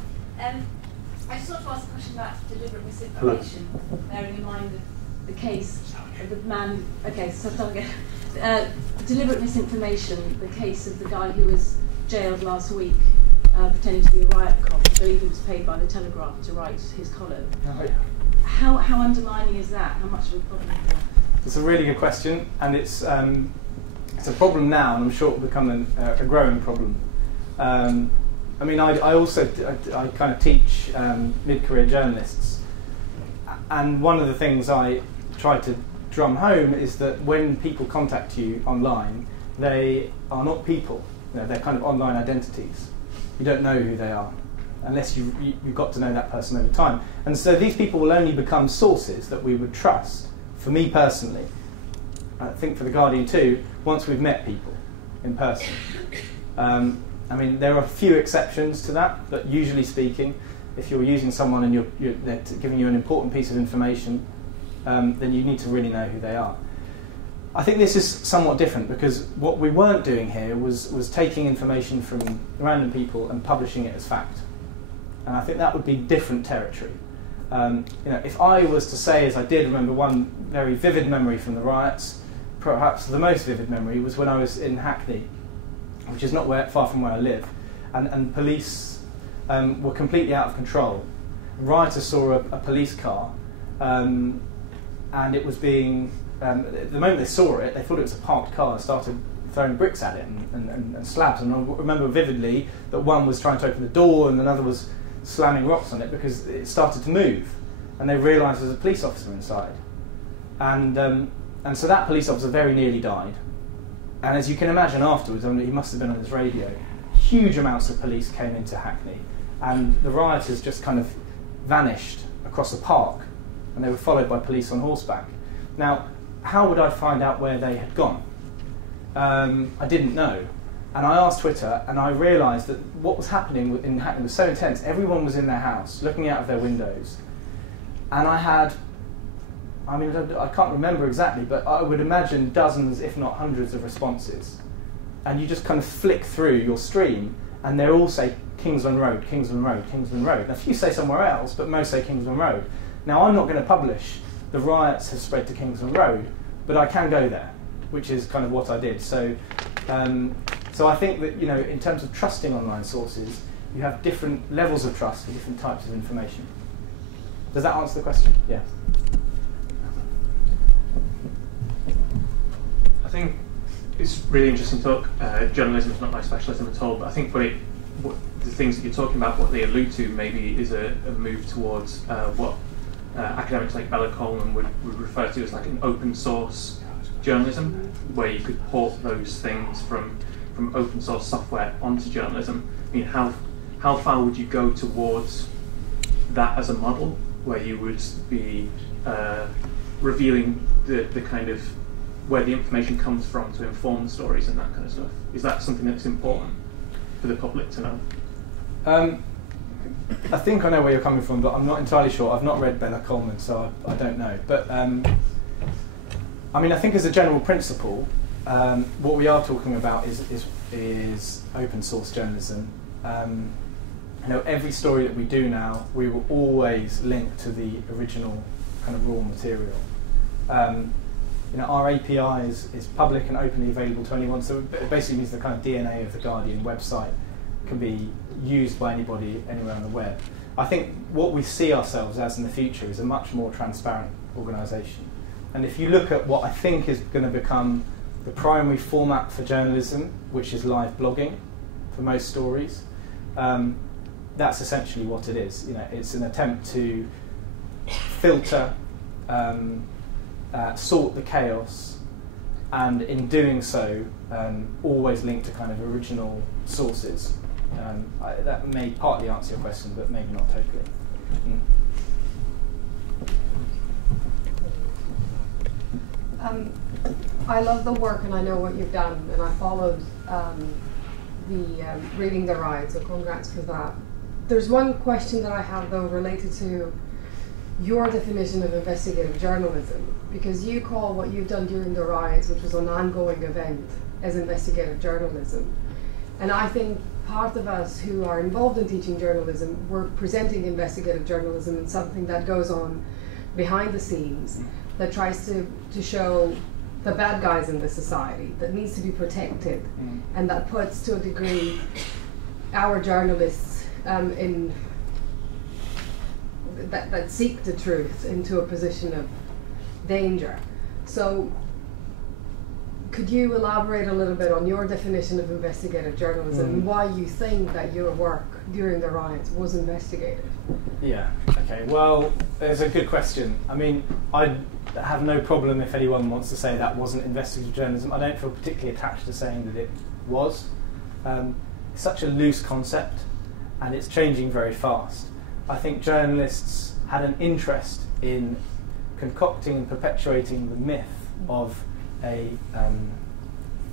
I just want to ask a question about deliberate misinformation, bearing in mind the case of the man. Okay, so I'll get deliberate misinformation. The case of the guy who was jailed last week, pretending to be a riot cop. I believe he was paid by the Telegraph to write his column. Oh, yeah. How undermining is that? How much of a problem is that? It's a really good question, and it's a problem now, and I'm sure it will become a growing problem. I mean, I kind of teach mid-career journalists, and one of the things I try to drum home is that when people contact you online, they are not people. They're kind of online identities. You don't know who they are unless you've got to know that person over time. And so these people will only become sources that we would trust. For me personally, I think for The Guardian too, once we've met people in person. I mean, there are a few exceptions to that, but usually speaking, if you're using someone and they're giving you an important piece of information, then you need to really know who they are. I think this is somewhat different because what we weren't doing here was taking information from random people and publishing it as fact. And I think that would be different territory. If I was to say, as I did remember one very vivid memory from the riots, perhaps the most vivid memory was when I was in Hackney, which is not far from where I live, and police were completely out of control. Rioters saw a police car, and it was being... the moment they saw it, they thought it was a parked car and started throwing bricks at it and slabs. And I remember vividly that one was trying to open the door and another was slamming rocks on it because it started to move. And they realised there was a police officer inside. And so that police officer very nearly died. And as you can imagine afterwards, I mean, he must have been on his radio, huge amounts of police came into Hackney. And the rioters just kind of vanished across a park. And they were followed by police on horseback. Now, how would I find out where they had gone? I didn't know. And I asked Twitter, and I realised that what was happening in Hackney was so intense. Everyone was in their house, looking out of their windows. And I can't remember exactly, but I would imagine dozens, if not hundreds of responses. And you just kind of flick through your stream, and they all say Kingsland Road, Kingsland Road, Kingsland Road. Now, a few say somewhere else, but most say Kingsland Road. Now, I'm not going to publish the riots have spread to Kingsland Road, but I can go there, which is kind of what I did. So I think that, in terms of trusting online sources, you have different levels of trust for different types of information. Does that answer the question? Yeah. I think it's really interesting talk. Journalism is not my specialism at all, but I think the things that you're talking about, what they allude to maybe is a move towards what academics like Bella Coleman would refer to as like an open source journalism, where you could port those things from open source software onto journalism. I mean, how far would you go towards that as a model, where you would be revealing the kind of where the information comes from to inform stories and that kind of stuff? Is that something that's important for the public to know? I think I know where you're coming from, but I'm not entirely sure. I've not read Bella Coleman, so I don't know. But I mean, I think as a general principle, what we are talking about is open source journalism. You know, every story that we do now, we will always link to the original kind of raw material. You know, our API is public and openly available to anyone, so it basically means the kind of DNA of the Guardian website can be used by anybody anywhere on the web. I think what we see ourselves as in the future is a much more transparent organisation. And if you look at what I think is going to become the primary format for journalism, which is live blogging for most stories, that's essentially what it is. You know, it's an attempt to filter, sort the chaos, and in doing so, always link to kind of original sources. That may partly answer your question, but maybe not totally. I love the work and I know what you've done, and I followed reading the Riots, so congrats for that. There's one question that I have though related to your definition of investigative journalism, because you call what you've done during the Riots, which was an ongoing event, as investigative journalism. And I think part of us who are involved in teaching journalism, we're presenting investigative journalism as something that goes on behind the scenes, that tries to show the bad guys in the society, that needs to be protected, and that puts, to a degree, our journalists that seek the truth into a position of danger. So could you elaborate a little bit on your definition of investigative journalism and why you think that your work during the riots was investigative? Yeah, okay, well, it's a good question. I mean, I have no problem if anyone wants to say that wasn't investigative journalism. I don't feel particularly attached to saying that it was. It's such a loose concept, and it's changing very fast. I think journalists had an interest in concocting and perpetuating the myth of a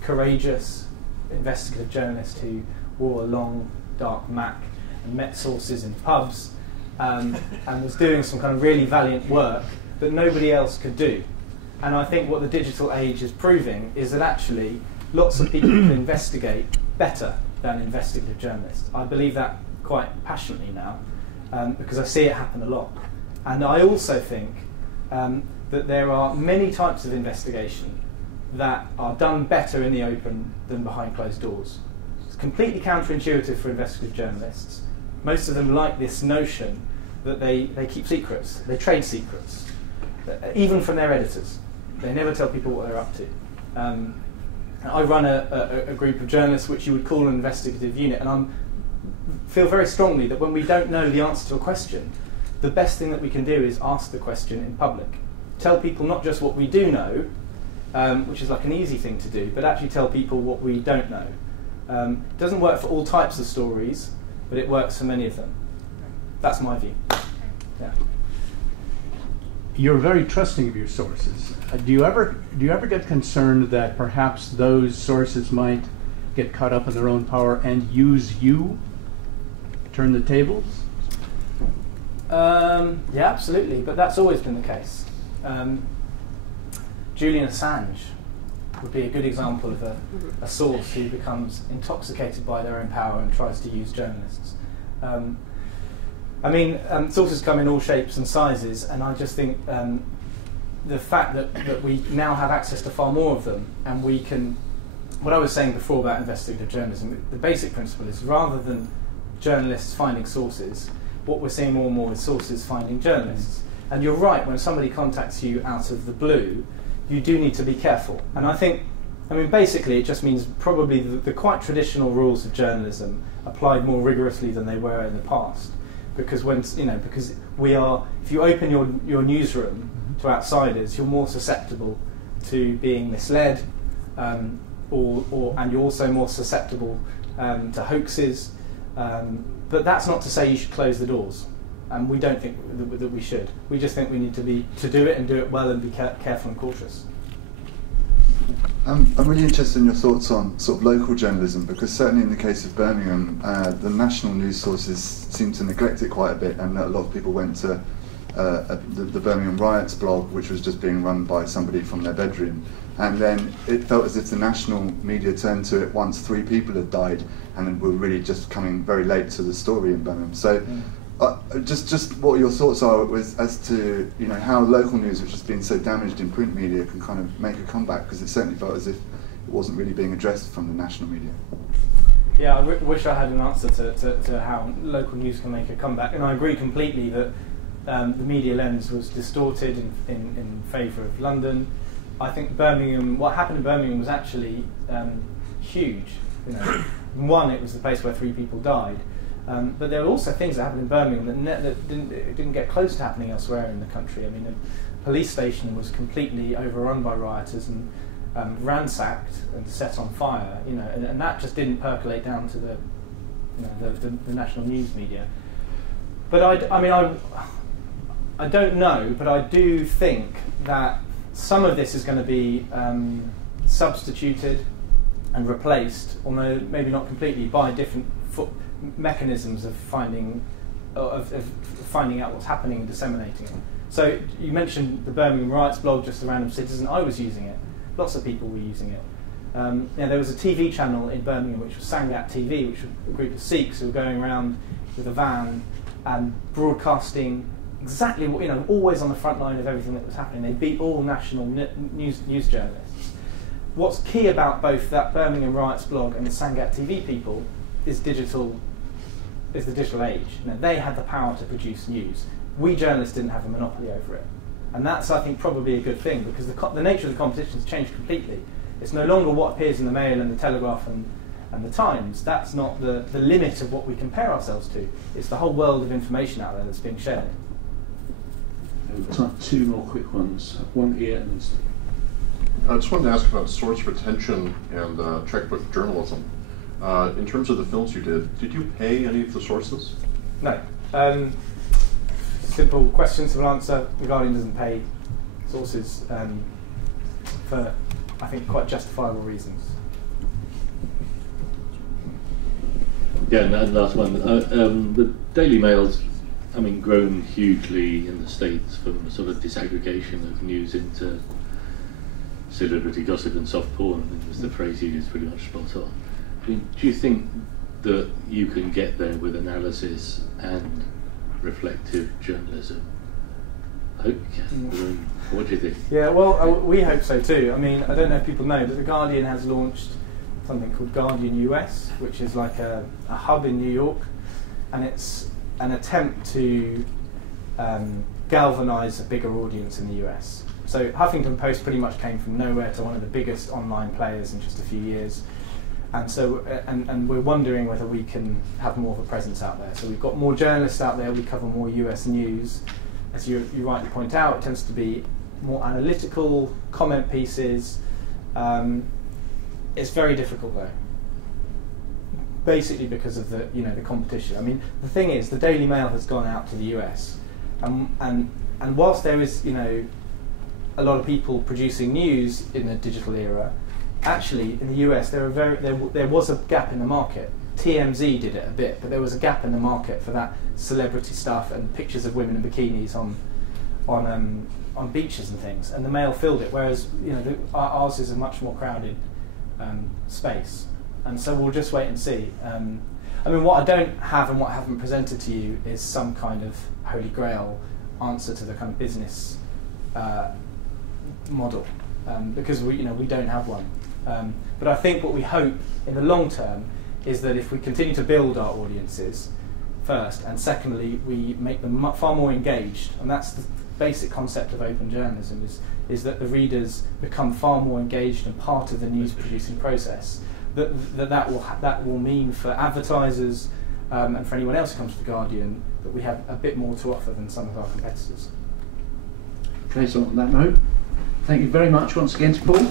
courageous investigative journalist who wore a long, dark Mac and met sources in pubs and was doing some kind of really valiant work that nobody else could do. And I think what the digital age is proving is that actually lots of people can investigate better than investigative journalists. I believe that quite passionately now, because I see it happen a lot. And I also think that there are many types of investigation that are done better in the open than behind closed doors. It's completely counterintuitive for investigative journalists. Most of them like this notion that they keep secrets, they trade secrets, even from their editors. They never tell people what they're up to. I run a group of journalists which you would call an investigative unit, and I feel very strongly that when we don't know the answer to a question, the best thing that we can do is ask the question in public. Tell people not just what we do know, which is like an easy thing to do, but actually tell people what we don't know. It doesn't work for all types of stories, but it works for many of them. That's my view. Yeah. You're very trusting of your sources. Do you ever get concerned that perhaps those sources might get caught up in their own power and use you to turn the tables? Yeah, absolutely, but that's always been the case. Julian Assange would be a good example of a source who becomes intoxicated by their own power and tries to use journalists. I mean, sources come in all shapes and sizes, and I just think the fact that we now have access to far more of them, and we can, what I was saying before about investigative journalism, the basic principle is rather than journalists finding sources, what we're seeing more and more is sources finding journalists. And you're right, when somebody contacts you out of the blue, you do need to be careful. And I think, I mean, basically it just means probably the quite traditional rules of journalism applied more rigorously than they were in the past. Because because we are, if you open your newsroom to outsiders, you're more susceptible to being misled, and you're also more susceptible to hoaxes. But that's not to say you should close the doors. And we don't think that we should. We just think we need to do it and do it well and be careful and cautious. I'm really interested in your thoughts on sort of local journalism, because certainly in the case of Birmingham, the national news sources seem to neglect it quite a bit, and a lot of people went to the Birmingham Riots blog, which was just being run by somebody from their bedroom. And then it felt as if the national media turned to it once 3 people had died and were really just coming very late to the story in Birmingham. So just what your thoughts are as to how local news, which has been so damaged in print media, can kind of make a comeback, because it certainly felt as if it wasn't really being addressed from the national media. Yeah, I wish I had an answer to how local news can make a comeback, and I agree completely that the media lens was distorted in favour of London. I think Birmingham, what happened in Birmingham was actually huge. One, it was the place where 3 people died, but there were also things that happened in Birmingham that didn't get close to happening elsewhere in the country. I mean, the police station was completely overrun by rioters and ransacked and set on fire. And that just didn't percolate down to the national news media. But I don't know, but I do think that some of this is going to be substituted and replaced, although maybe not completely, by different mechanisms of finding out what's happening and disseminating it. So you mentioned the Birmingham Riots blog, Just a Random Citizen. I was using it. Lots of people were using it. There was a TV channel in Birmingham which was Sangat TV, which was a group of Sikhs who were going around with a van and broadcasting exactly what, always on the front line of everything that was happening. They beat all national news journalists. What's key about both that Birmingham Riots blog and the Sangat TV people is the digital age. They had the power to produce news. We journalists didn't have a monopoly over it. And that's, I think, probably a good thing, because the nature of the competition has changed completely. It's no longer what appears in the Mail and the Telegraph and the Times. That's not the limit of what we compare ourselves to. It's the whole world of information out there that's being shared. Time for 2 more quick ones. One here and I just wanted to ask about source retention and checkbook journalism. In terms of the films you did you pay any of the sources? No. Simple question, simple answer. The Guardian doesn't pay sources for, I think, quite justifiable reasons. Yeah, and last one. The Daily Mail's, grown hugely in the States from a sort of disaggregation of news into celebrity gossip and soft porn. Was the phrase you used, pretty much spot on. Do you think that you can get there with analysis and reflective journalism? I hope you can. What do you think? Yeah, well, we hope so too. I don't know if people know, but the Guardian has launched something called Guardian US, which is like a hub in New York, and it's an attempt to galvanise a bigger audience in the US. So Huffington Post pretty much came from nowhere to one of the biggest online players in just a few years. And so, and we're wondering whether we can have more of a presence out there. So we've got more journalists out there, we cover more US news. As you rightly point out, it tends to be more analytical, comment pieces. It's very difficult though, basically because of the competition. The thing is, the Daily Mail has gone out to the US, and whilst there is a lot of people producing news in the digital era, actually, in the US, there was a gap in the market. TMZ did it a bit, but there was a gap in the market for that celebrity stuff and pictures of women in bikinis on beaches and things. And the Mail filled it, whereas ours is a much more crowded space. And so we'll just wait and see. What I don't have and what I haven't presented to you is some kind of holy grail answer to the kind of business model, because we don't have one. But I think what we hope in the long term is that if we continue to build our audiences first, and secondly we make them far more engaged, and that's the basic concept of open journalism, is that the readers become far more engaged and part of the news producing process, that will mean for advertisers and for anyone else who comes to The Guardian that we have a bit more to offer than some of our competitors. Okay, so on that note, thank you very much once again to Paul.